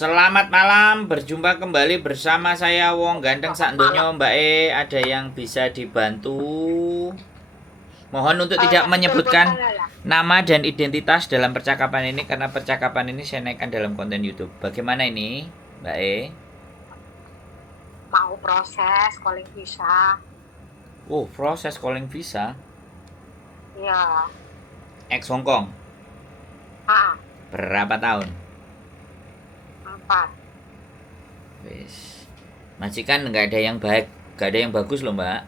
Selamat malam, berjumpa kembali bersama saya Wong Ganteng Sak Ndonyo, Mbak E. Ada yang bisa dibantu? Mohon untuk tidak menyebutkan nama dan identitas dalam percakapan ini karena percakapan ini saya naikkan dalam konten YouTube. Bagaimana ini, Mbak E? Mau proses calling visa. Oh, proses calling visa. Iya. Ex Hong Kong. Berapa tahun? 4. Wis. Majikan nggak ada yang baik, nggak ada yang bagus loh, Mbak.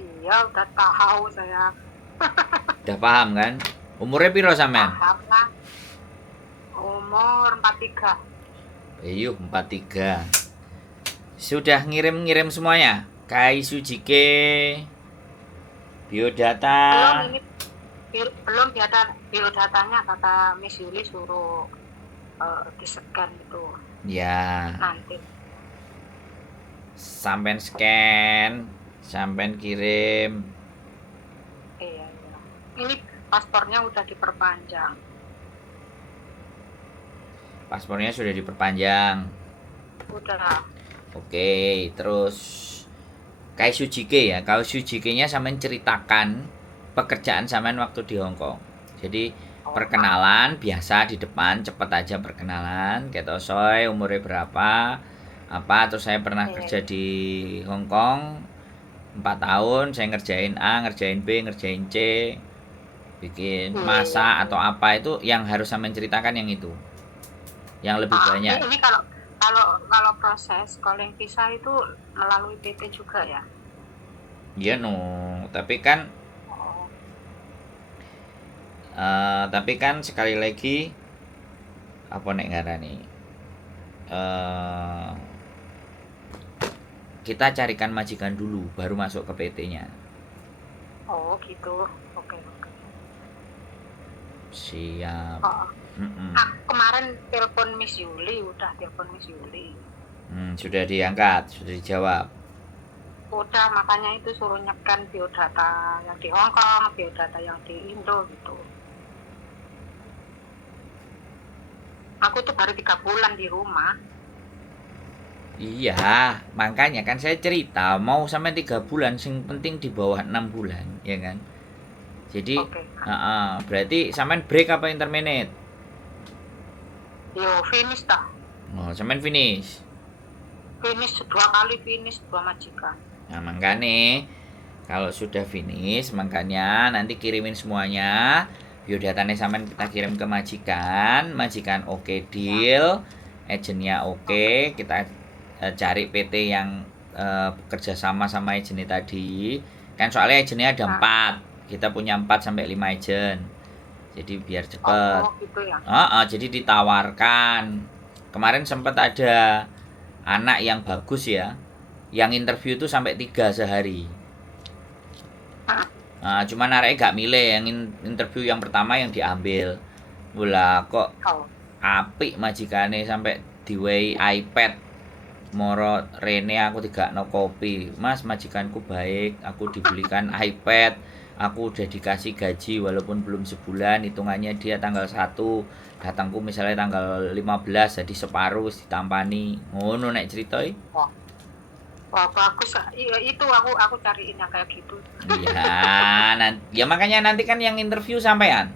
Iya, udah tahu saya. Udah paham kan? Umurnya piro sampean? Paham lah. Umur 43. Ayo 43. Sudah ngirim-ngirim semuanya? Kai Sujike, biodata. Belum biodatanya kata Miss Yuli suruh di-scan itu. Ya. Nanti. Sampean scan, sampean kirim. Iya. Ini paspornya udah diperpanjang. Paspornya sudah diperpanjang. Udah. Oke, terus Kai Sujike ya. Kai Sujike-nya sampean ceritakan pekerjaan sampean waktu di Hong Kong. Jadi perkenalan biasa di depan, cepet aja perkenalan. Kayak soy umurnya berapa? Apa terus saya pernah kerja di Hong Kong 4 tahun, saya ngerjain A, ngerjain B, ngerjain C, bikin masak atau apa itu yang harus sampean ceritakan yang itu. Yang lebih banyak. Ini kalau proses calling visa itu melalui PT juga ya? Iya no, tapi kan sekali lagi apa nek ngarani kita carikan majikan dulu baru masuk ke PT-nya. Oh gitu, oke. Siap. Kemarin telepon Miss Yuli, Sudah diangkat, sudah dijawab. Udah, makanya itu suruh nyekan biodata yang di Hong Kong, biodata yang di Indo gitu. Aku tuh baru 3 bulan di rumah. Iya, makanya kan saya cerita mau sampai 3 bulan, sing penting di bawah 6 bulan, ya kan? Jadi, berarti sampean break apa intermediate? Yo, finish dah. Oh, sampean finish. Finish 2 kali finish 2 majikan. Nah, makanya kalau sudah finish, makanya nanti kirimin semuanya. Biodatanya sampean kita kirim ke majikan oke deal, agennya oke, kita cari PT yang kerjasama sama agennya tadi. Kan soalnya agennya ada 4, kita punya 4 sampai 5 agen. Jadi biar cepet. Oh, gitu ya. Jadi ditawarkan. Kemarin sempat ada anak yang bagus ya, yang interview itu sampai 3 sehari. Cuman arek gak milih yang interview yang pertama yang diambil. Mula kok apik majikane sampai diwehi iPad. Moro Rene aku digakno kopi. Mas, majikanku baik, aku dibelikan iPad. Aku udah dikasih gaji walaupun belum sebulan, hitungannya dia tanggal 1, datangku misalnya tanggal 15, jadi separuh ditampani. Ngono nek ceritoi. Wah, bagus. Iya, itu aku cariin yang kayak gitu. Iya, ya makanya nanti kan yang interview sampean.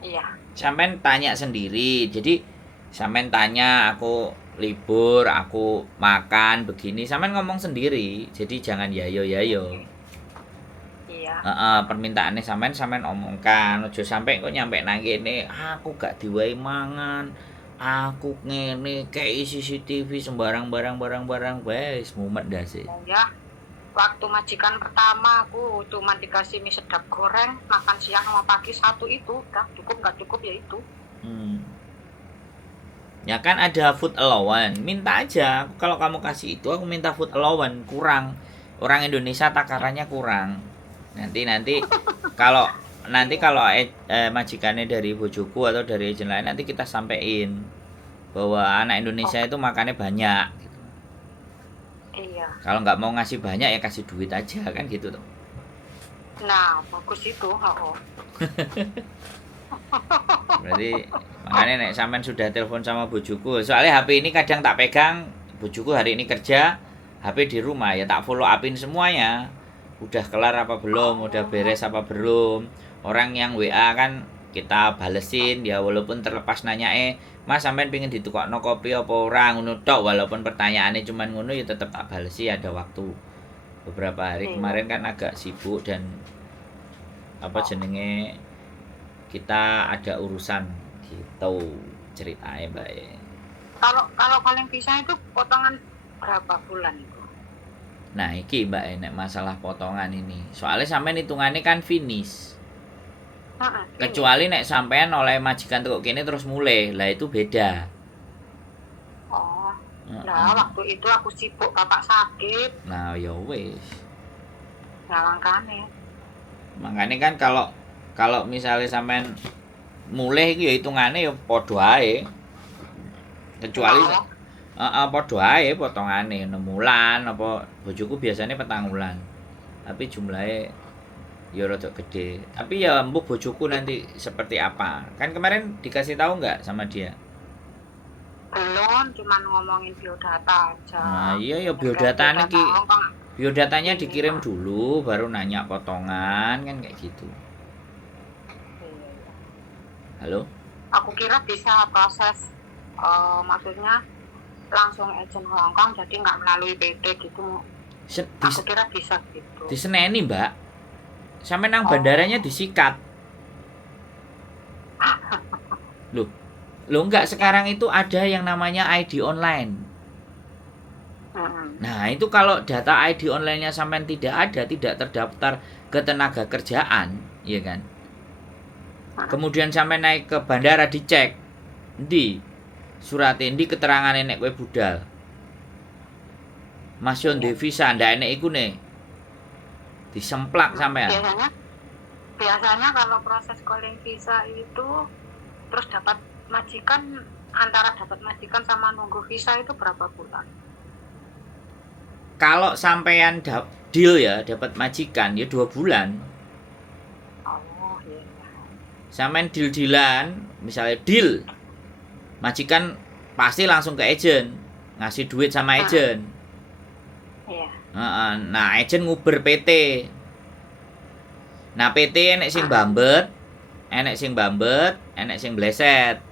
Iya. Sampean tanya sendiri. Jadi sampean tanya, aku libur, aku makan begini, sampean ngomong sendiri. Jadi jangan yayo. Iya. Permintaannya sampean omongkan. Ojo sampai kok nyampe nang kene, aku gak diwehi mangan. Aku ngene kayak CCTV sembarang barang wes mumet dah sih. Ya, waktu majikan pertama aku cuma dikasih mie sedap goreng, makan siang sama pagi 1 itu, udah cukup nggak cukup ya itu. Ya kan ada food allowance, minta aja. Kalau kamu kasih itu aku minta food allowance, kurang. Orang Indonesia takarannya kurang. Nanti kalau majikannya dari bojoku atau dari agen lain nanti kita sampein bahwa anak Indonesia itu makannya banyak gitu. Iya. Kalau nggak mau ngasih banyak ya kasih duit aja kan gitu tuh. Nah, bagus itu. Berarti makanya nek sampean sudah telepon sama bojoku. Soalnya HP ini kadang tak pegang, bojoku hari ini kerja, HP di rumah ya tak follow upin semuanya. Udah kelar apa belum, udah beres apa belum. Orang yang WA kan kita balesin ya walaupun terlepas nanya Mas sampean pengen ditukokno kopi apa ora ngono tok walaupun pertanyaannya cuman ngono ya tetep tak balesi ada waktu. Beberapa hari kemarin kan agak sibuk dan apa jenenge kita ada urusan gitu ceritanya Mbak ya. Kalau kalian pisah itu potongan berapa bulan itu? Nah iki Mbak nek masalah potongan ini soalnya sampean hitungannya kan finish. Kecuali nek sampean oleh majikan tukok kene terus mulai lah itu beda. Oh nah waktu itu aku sibuk bapak sakit. Nah ya wis. Nah makanya kan kalau misalnya sampean mulai itu ya hitungannya ya padha ae. Kecuali padha ae potongane 6 bulan apa bojoku biasanya 4 bulan. Tapi jumlahnya ya rada gede. Tapi ya mbok bojoku nanti seperti apa. Kan kemarin dikasih tahu nggak sama dia? Belum, cuman ngomongin biodata aja. Nah, iya ya biodatanya biodatanya dikirim dulu baru nanya potongan kan kayak gitu. Halo? Aku kira bisa proses maksudnya langsung agent Hongkong jadi nggak melalui PT gitu. Aku kira bisa gitu. Diseneni Mbak. Sampai nang bandaranya disikat. Loh enggak sekarang itu ada yang namanya ID online. Nah itu kalau data ID online-nya sampai tidak ada, tidak terdaftar ke tenaga kerjaan, ya kan? Kemudian sampai naik ke bandara dicek, di surat ini keterangan nek kowe budal. Mas yon devisa ndak enek iku nih. Disemplak sampean. Biasanya kalau proses calling visa itu terus dapat majikan, antara dapat majikan sama nunggu visa itu berapa bulan? Kalau sampean deal ya dapat majikan ya 2 bulan. Oh iya. Sampean deal-dealan, misalnya deal majikan pasti langsung ke agent, ngasih duit sama agent. Iya. Nah, agent nguber PT. Nah, PT enek sing bambet, enek sing bleset.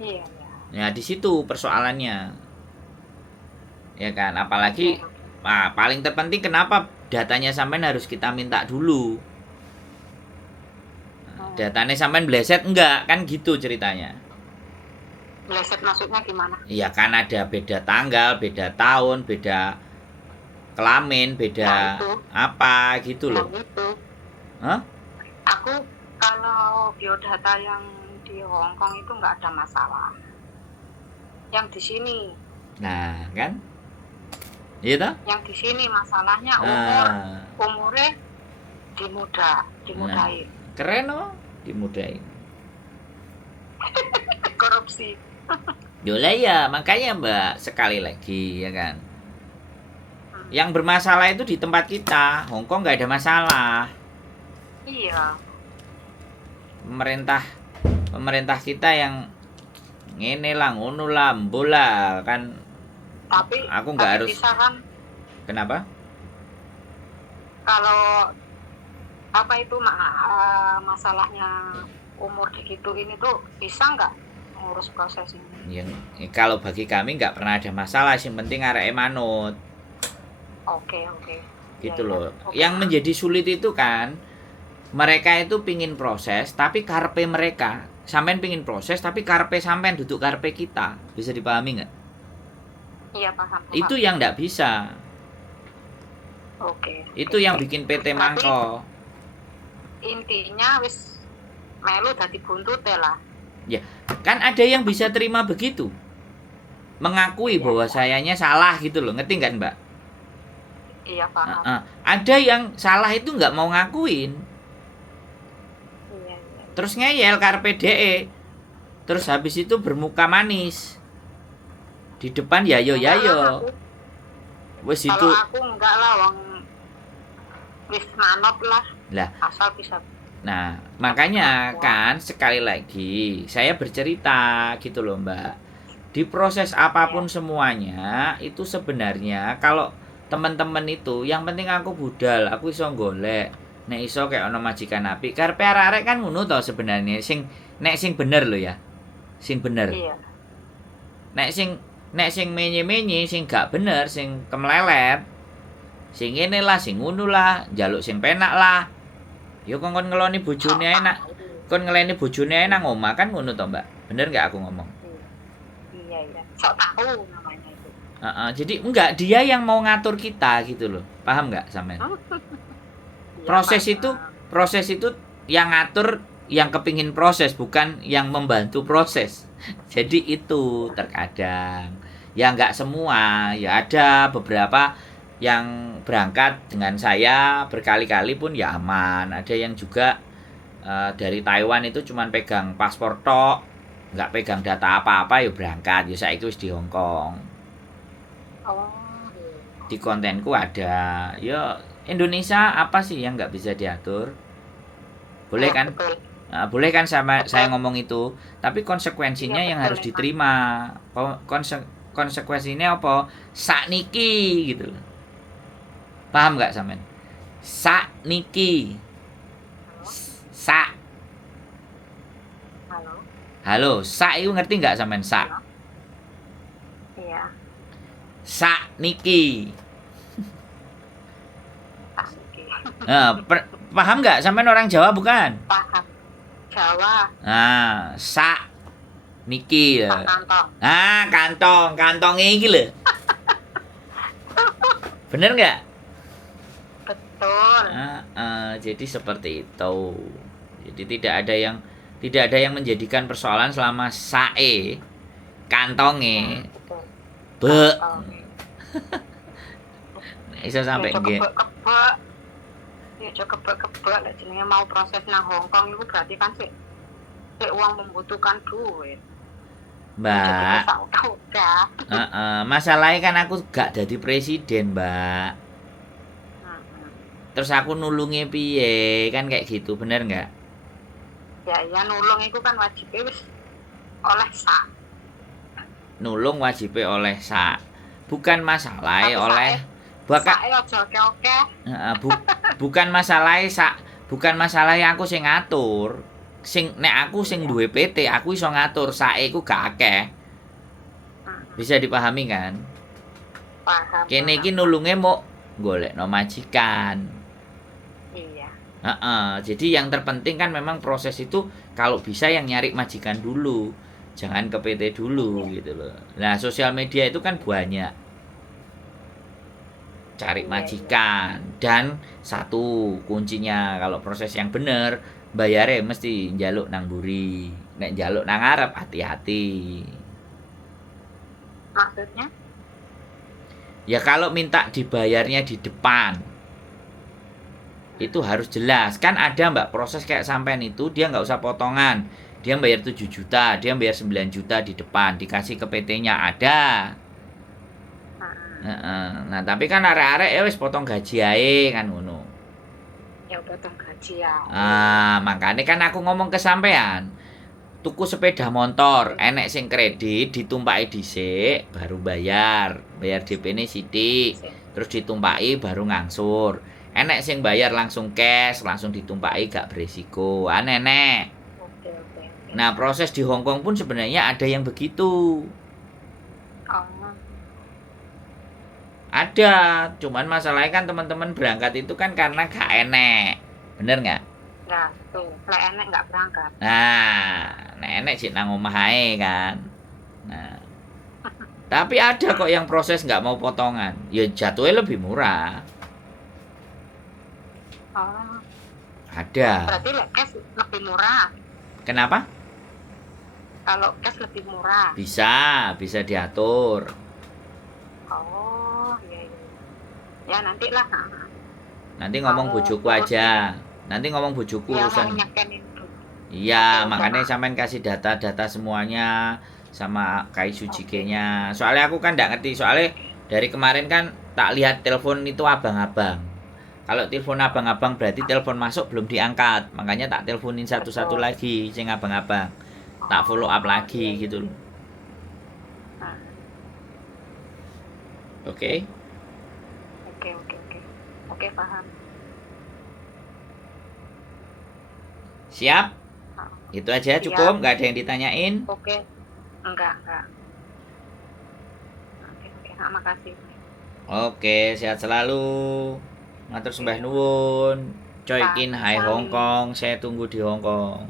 Iya. Ya, di situ persoalannya. Ya kan, apalagi paling terpenting kenapa datanya sampean harus kita minta dulu. Datanya sampean bleset enggak, kan gitu ceritanya. Bleset maksudnya gimana? Iya kan ada beda tanggal, beda tahun, beda kelamin, beda apa gitu loh. Itu. Hah? Aku kalau biodata yang di Hongkong itu nggak ada masalah. Yang di sini. Nah, kan? Iya toh? Yang di sini masalahnya umurnya dimudahin. Nah, keren loh, dimudahin. Korupsi. Yolah ya, makanya Mbak sekali lagi ya kan. Yang bermasalah itu di tempat kita, Hongkong nggak ada masalah. Iya. Pemerintah kita yang ngene lah, ngono lah, bola kan. Tapi aku nggak harus. Bisa kan? Kenapa? Kalau apa itu masalahnya umur segitu ini tuh bisa nggak ngurus proses ini? Ya, kalau bagi kami nggak pernah ada masalah, yang penting arek manut. Oke. Gitu ya, loh. Okay. Yang menjadi sulit itu kan mereka itu pingin proses tapi karpe mereka. Sampean pingin proses tapi karpe sampean duduk karpe kita. Bisa dipahami nggak? Iya paham. Itu yang nggak bisa. Oke. Itu yang bikin PT mangko. Intinya wis melu dadi buntut lah. Ya, kan ada yang bisa terima begitu. Mengakui bahwa sayanya salah gitu loh. Ngerti nggak Mbak? Iya paham. Ada yang salah itu nggak mau ngakuin. Iya. Terus ngeyel karpe DE. Terus habis itu bermuka manis. Di depan yayo. Wes itu. Kalau aku enggak lah, wong wis manop lah. Lah, asal bisa. Nah, makanya kan sekali lagi saya bercerita gitu loh Mbak. Di proses Ya. apapun semuanya itu sebenarnya kalau teman-teman itu yang penting aku budal, aku iso golek. Nek iso kayak ono majikan apik. Karepe arek-arek kan ngono to sebenarnya sing bener lho ya. Sing bener. Iya. Nek sing menye-menye sing gak bener, sing kemlelet, sing ngene lah, sing ngono lah, njaluk sing penak lah. Ya kon ngeloni Sok bojone ae nak tahu. kon ngeleni bojone ae nang omah kan ngono to, Mbak. Bener nggak aku ngomong? Iya. Iya, iya. Sok tahu namanya itu. Jadi enggak dia yang mau ngatur kita gitu loh. Paham nggak sampean? Iya, Proses itu paham. proses itu yang ngatur yang kepingin proses bukan yang membantu proses. Jadi itu terkadang ya nggak semua, ya ada beberapa yang berangkat dengan saya berkali-kali pun ya aman. Ada yang juga dari Taiwan itu cuman pegang paspor tok, nggak pegang data apa-apa ya berangkat. Ya saya itu di Hong Kong. Oh, Di kontenku ada. Ya Indonesia apa sih yang nggak bisa diatur? Boleh iya, kan? betul. Nah, boleh kan sama saya Betul. ngomong itu, tapi Iya, konsekuensinya yang betul harus memang. diterima. Konsekuensinya apa? Sakniki gitu loh. Paham nggak sampean? Sakniki. Halo? Sak. Halo? Halo, sak itu ngerti nggak sampean sak? Halo? Iya, Sakniki. oke. Nah, paham nggak sampean orang Jawa bukan? Paham. Jawa, Nah, sak niki Pak ya. Kantong. Ah, kantongnya iki lho. Bener nggak? Betul. Jadi seperti itu. Jadi tidak ada yang menjadikan persoalan selama sae Ya, kantonge betul. be Kantong. iso Ya, sampai aja nggih. kebek-kebek. Ya, aja kebek-kebek. Lah jenenge mau proses nang Hong Kong itu berarti kan sih uang membutuhkan duit. Jadi Mbak, bisa udah. masalahnya kan aku gak jadi presiden, Mbak. Terus aku nulungi piye? Kan kayak gitu, bener nggak? Ya, iya nulung itu kan wajibnya wis oleh sak. Nulung wajibnya oleh sak. Bukan masalah Tapi oleh sae bakal aja oke-oke. bukan masalah bukan masalah aku sing ngatur. Nek aku sing Iya. duwe PT, aku iso ngatur sae iku gak akeh. Bisa dipahami kan? Paham. Kene iki paham. nulunge mau golekno majikan. Iya. Jadi yang terpenting kan memang proses itu kalau bisa yang nyari majikan dulu. Jangan ke PT dulu Iya. gitu loh. Nah, sosial media itu kan banyak cari Iya, majikan dan satu kuncinya kalau proses yang bener bayarnya mesti njaluk nang buri, nek njaluk nang arep hati-hati. Maksudnya? Ya kalau minta dibayarnya di depan itu harus jelas. Kan ada Mbak proses kayak sampean itu dia nggak usah potongan, dia bayar 7 juta, dia bayar 9 juta di depan, dikasih ke PT-nya ada. Nah tapi kan arek-arek ya wis potong gaji ae kan ngono. Ya potong gaji ya. Makanya kan aku ngomong ke sampean. Tuku sepeda motor, enek sing kredit ditumpaki dhisik baru bayar. Bayar DP-ne sithik, terus ditumpaki baru ngangsur. Enek sing bayar langsung cash, langsung ditumpaki gak beresiko. Nenek. Oke, oke, oke. Nah, proses di Hong Kong pun sebenarnya ada yang begitu. Oh, Ada, cuman masalahnya kan teman-teman berangkat itu kan karena gak enek. Bener nggak? nah tuh, lek enek nggak berangkat. Nah, nenek sih nang omah ae kan. Nah, tapi ada kok yang proses nggak mau potongan. Ya jatuhnya lebih murah. Oh, Ada. berarti lek cash lebih murah. Kenapa? Kalau cash lebih murah. Bisa diatur. Oh, iya, iya. Ya nanti lah. Nanti ngomong bojoku aja. Nanti ngomong bojoku Ya mau urusan. nyeken itu. Iya, Oke, makanya Mak. sampean kasih data-data semuanya sama Kai Sujike-nya. Soalnya aku kan nggak ngerti. Soalnya dari kemarin kan tak lihat telepon itu abang-abang. Kalau telepon abang-abang berarti telepon masuk belum diangkat. Makanya tak teleponin satu-satu Betul. lagi sing abang-abang. Tak follow up Oh, lagi iya, iya. gitu loh. Nah, Oke. oke, oke, oke. Oke, paham. Siap? Nah, Itu aja siap. cukup, nggak ada yang ditanyain. Oke. Enggak, enggak. Oke, oke. Nah, makasih. Oke, sehat selalu. Matur Oke, sembah nuwun. Coikin hai Hong sami-sami. Kong, saya tunggu di Hong Kong.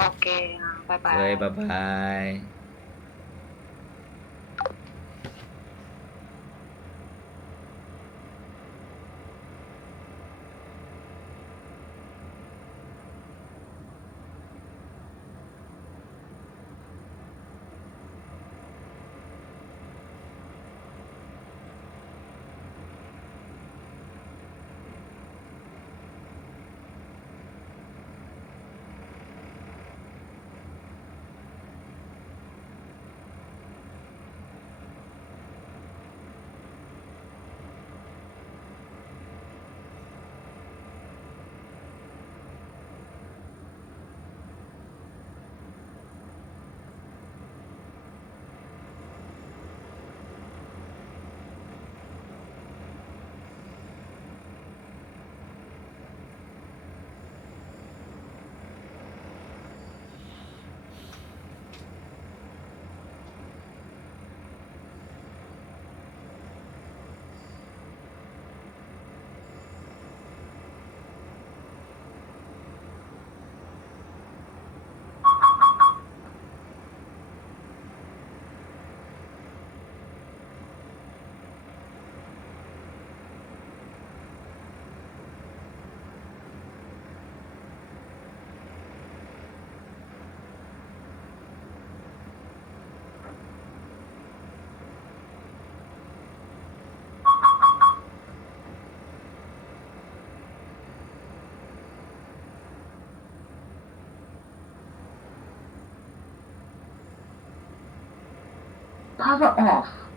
Oke, nah, Oke, bye-bye. bye-bye. Power off.